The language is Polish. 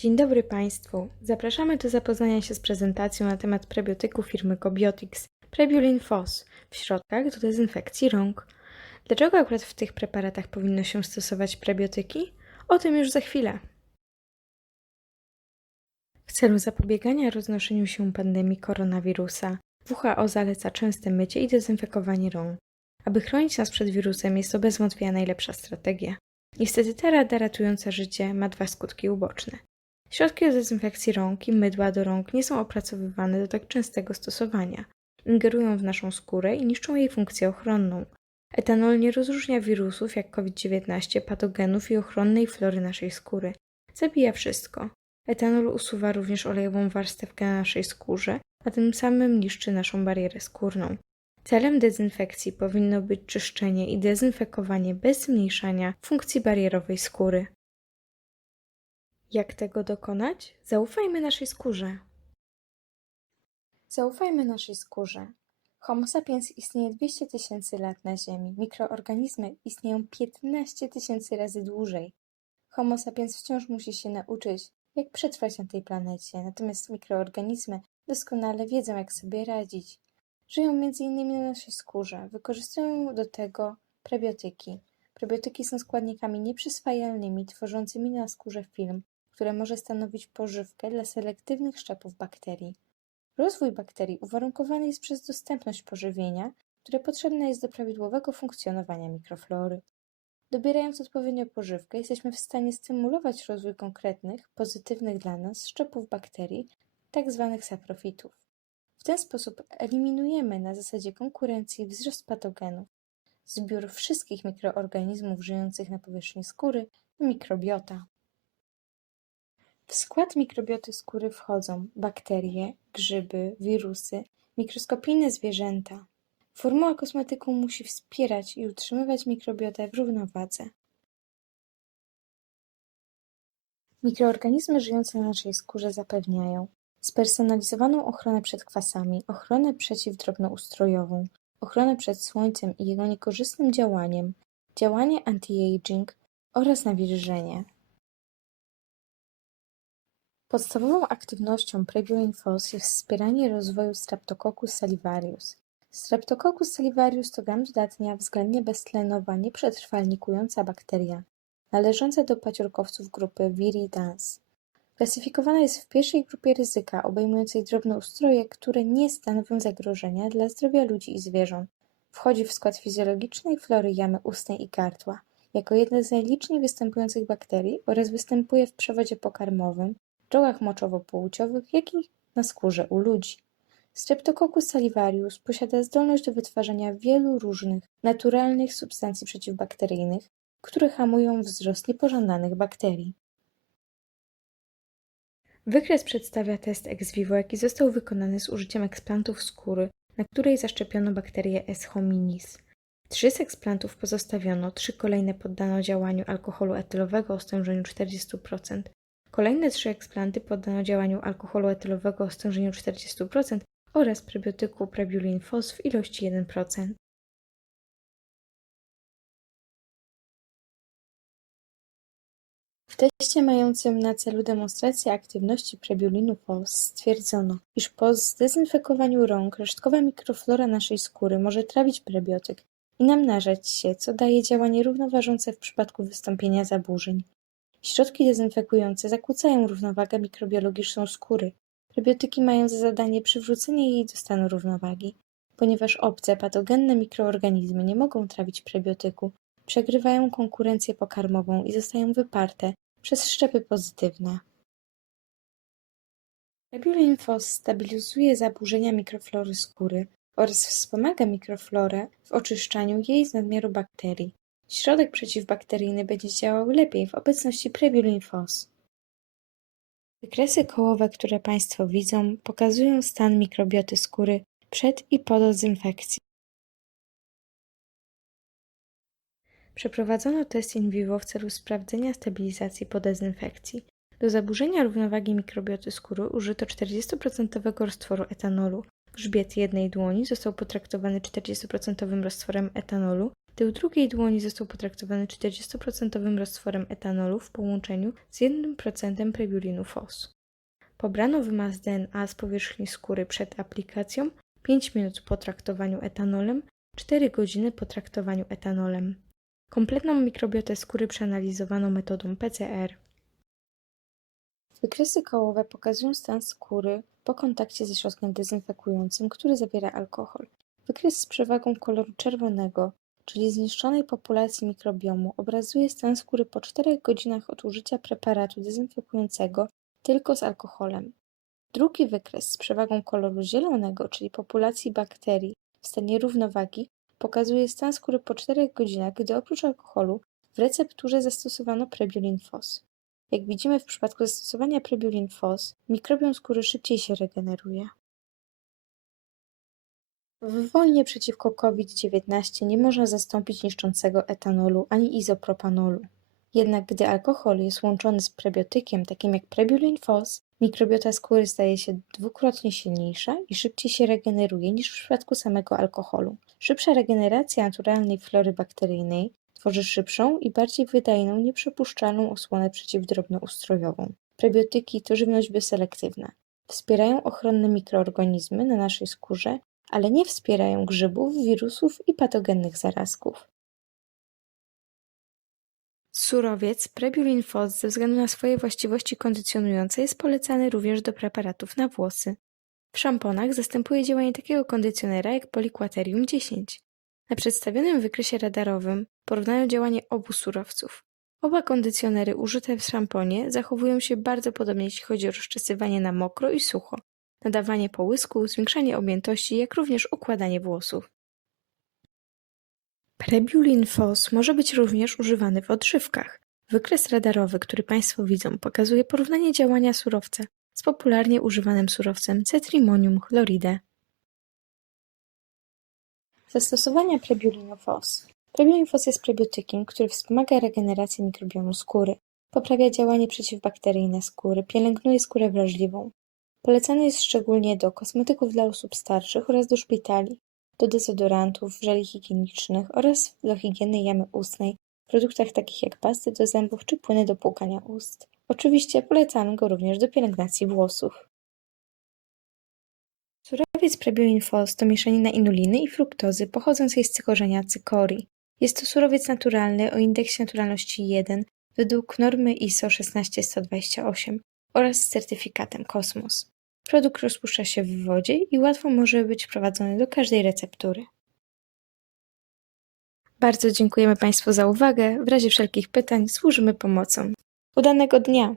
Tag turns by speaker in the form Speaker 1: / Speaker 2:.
Speaker 1: Dzień dobry Państwu. Zapraszamy do zapoznania się z prezentacją na temat prebiotyku firmy Cobiotics Prebiolin Fos w środkach do dezynfekcji rąk. Dlaczego akurat w tych preparatach powinno się stosować prebiotyki? O tym już za chwilę. W celu zapobiegania roznoszeniu się pandemii koronawirusa, WHO zaleca częste mycie i dezynfekowanie rąk. Aby chronić nas przed wirusem, jest to bez wątpienia najlepsza strategia. Niestety ta rada ratująca życie ma dwa skutki uboczne. Środki do dezynfekcji rąk i mydła do rąk nie są opracowywane do tak częstego stosowania. Ingerują w naszą skórę i niszczą jej funkcję ochronną. Etanol nie rozróżnia wirusów jak COVID-19, patogenów i ochronnej flory naszej skóry. Zabija wszystko. Etanol usuwa również olejową warstewkę na naszej skórze, a tym samym niszczy naszą barierę skórną. Celem dezynfekcji powinno być czyszczenie i dezynfekowanie bez zmniejszania funkcji barierowej skóry. Jak tego dokonać? Zaufajmy naszej skórze. Zaufajmy naszej skórze. Homo sapiens istnieje 200 tysięcy lat na Ziemi. Mikroorganizmy istnieją 15 tysięcy razy dłużej. Homo sapiens wciąż musi się nauczyć, jak przetrwać na tej planecie, natomiast mikroorganizmy doskonale wiedzą, jak sobie radzić. Żyją m.in. na naszej skórze. Wykorzystują do tego prebiotyki. Prebiotyki są składnikami nieprzyswajalnymi, tworzącymi na skórze film, które może stanowić pożywkę dla selektywnych szczepów bakterii. Rozwój bakterii uwarunkowany jest przez dostępność pożywienia, które potrzebne jest do prawidłowego funkcjonowania mikroflory. Dobierając odpowiednio pożywkę, jesteśmy w stanie stymulować rozwój konkretnych, pozytywnych dla nas szczepów bakterii, tzw. saprofitów. W ten sposób eliminujemy na zasadzie konkurencji wzrost patogenów. Zbiór wszystkich mikroorganizmów żyjących na powierzchni skóry mikrobiota. W skład mikrobioty skóry wchodzą bakterie, grzyby, wirusy, mikroskopijne zwierzęta. Formuła kosmetyku musi wspierać i utrzymywać mikrobiotę w równowadze. Mikroorganizmy żyjące na naszej skórze zapewniają spersonalizowaną ochronę przed kwasami, ochronę przeciwdrobnoustrojową, ochronę przed słońcem i jego niekorzystnym działaniem, działanie anti-aging oraz nawilżenie. Podstawową aktywnością Falls jest wspieranie rozwoju Streptococcus salivarius. Streptococcus salivarius to gram dodatnia, względnie beztlenowa, nieprzetrwalnikująca bakteria, należąca do paciorkowców grupy Viridans. Klasyfikowana jest w pierwszej grupie ryzyka, obejmującej drobnoustroje, które nie stanowią zagrożenia dla zdrowia ludzi i zwierząt. Wchodzi w skład fizjologicznej flory jamy ustnej i gardła. Jako jedna z najliczniej występujących bakterii oraz występuje w przewodzie pokarmowym, drogach moczowo-płciowych, jak i na skórze u ludzi. Streptococcus salivarius posiada zdolność do wytwarzania wielu różnych, naturalnych substancji przeciwbakteryjnych, które hamują wzrost niepożądanych bakterii. Wykres przedstawia test ex vivo, jaki został wykonany z użyciem eksplantów skóry, na której zaszczepiono bakterię S. hominis. Trzy z eksplantów pozostawiono, trzy kolejne poddano działaniu alkoholu etylowego o stężeniu 40%. Kolejne trzy eksplanty poddano działaniu alkoholu etylowego o stężeniu 40% oraz prebiotyku Prebiulin Fos w ilości 1%. W teście mającym na celu demonstrację aktywności prebiulinu FOS stwierdzono, iż po zdezynfekowaniu rąk resztkowa mikroflora naszej skóry może trawić prebiotyk i namnażać się, co daje działanie równoważące w przypadku wystąpienia zaburzeń. Środki dezynfekujące zakłócają równowagę mikrobiologiczną skóry. Prebiotyki mają za zadanie przywrócenie jej do stanu równowagi. Ponieważ obce, patogenne mikroorganizmy nie mogą trawić prebiotyku, przegrywają konkurencję pokarmową i zostają wyparte przez szczepy pozytywne. Rebulin Fos stabilizuje zaburzenia mikroflory skóry oraz wspomaga mikroflorę w oczyszczaniu jej z nadmiaru bakterii. Środek przeciwbakteryjny będzie działał lepiej w obecności Prebulin Fos. Wykresy kołowe, które Państwo widzą, pokazują stan mikrobioty skóry przed i po dezynfekcji. Przeprowadzono test in vivo w celu sprawdzenia stabilizacji po dezynfekcji. Do zaburzenia równowagi mikrobioty skóry użyto 40% roztworu etanolu. Grzbiet jednej dłoni został potraktowany 40% roztworem etanolu, Tył drugiej dłoni został potraktowany 40% roztworem etanolu w połączeniu z 1% prebiulinu FOS. Pobrano wymaz DNA z powierzchni skóry przed aplikacją, 5 minut po traktowaniu etanolem, 4 godziny po traktowaniu etanolem. Kompletną mikrobiotę skóry przeanalizowano metodą PCR. Wykresy kołowe pokazują stan skóry po kontakcie ze środkiem dezynfekującym, który zawiera alkohol. Wykres z przewagą koloru czerwonego, czyli zniszczonej populacji mikrobiomu, obrazuje stan skóry po 4 godzinach od użycia preparatu dezynfekującego tylko z alkoholem. Drugi wykres z przewagą koloru zielonego, czyli populacji bakterii w stanie równowagi, pokazuje stan skóry po 4 godzinach, gdy oprócz alkoholu w recepturze zastosowano prebiulin FOS. Jak widzimy w przypadku zastosowania prebiulin FOS, mikrobiom skóry szybciej się regeneruje. W wojnie przeciwko COVID-19 nie można zastąpić niszczącego etanolu ani izopropanolu. Jednak gdy alkohol jest łączony z prebiotykiem takim jak prebiulin FOS, mikrobiota skóry staje się dwukrotnie silniejsza i szybciej się regeneruje niż w przypadku samego alkoholu. Szybsza regeneracja naturalnej flory bakteryjnej tworzy szybszą i bardziej wydajną, nieprzepuszczalną osłonę przeciwdrobnoustrojową. Prebiotyki to żywność bioselektywna. Wspierają ochronne mikroorganizmy na naszej skórze, ale nie wspierają grzybów, wirusów i patogennych zarazków. Surowiec Prebiulin FOS ze względu na swoje właściwości kondycjonujące jest polecany również do preparatów na włosy. W szamponach zastępuje działanie takiego kondycjonera jak Polyquaterium 10. Na przedstawionym wykresie radarowym porównano działanie obu surowców. Oba kondycjonery użyte w szamponie zachowują się bardzo podobnie jeśli chodzi o rozczesywanie na mokro i sucho, nadawanie połysku, zwiększanie objętości, jak również układanie włosów. Prebiulin FOS może być również używany w odżywkach. Wykres radarowy, który Państwo widzą, pokazuje porównanie działania surowca z popularnie używanym surowcem Cetrimonium chloride. Zastosowania prebiulinu FOS Prebiulin FOS jest prebiotykiem, który wspomaga regenerację mikrobiomu skóry, poprawia działanie przeciwbakteryjne skóry, pielęgnuje skórę wrażliwą. Polecany jest szczególnie do kosmetyków dla osób starszych oraz do szpitali, do dezodorantów, żeli higienicznych oraz do higieny jamy ustnej w produktach takich jak pasty do zębów czy płyny do płukania ust. Oczywiście polecamy go również do pielęgnacji włosów. Surowiec Prebiolin Fos to mieszanina inuliny i fruktozy pochodzącej z cykorzenia cykorii. Jest to surowiec naturalny o indeksie naturalności 1 według normy ISO 16128 oraz z certyfikatem Kosmos. Produkt rozpuszcza się w wodzie i łatwo może być wprowadzony do każdej receptury. Bardzo dziękujemy Państwu za uwagę. W razie wszelkich pytań służymy pomocą. Udanego dnia!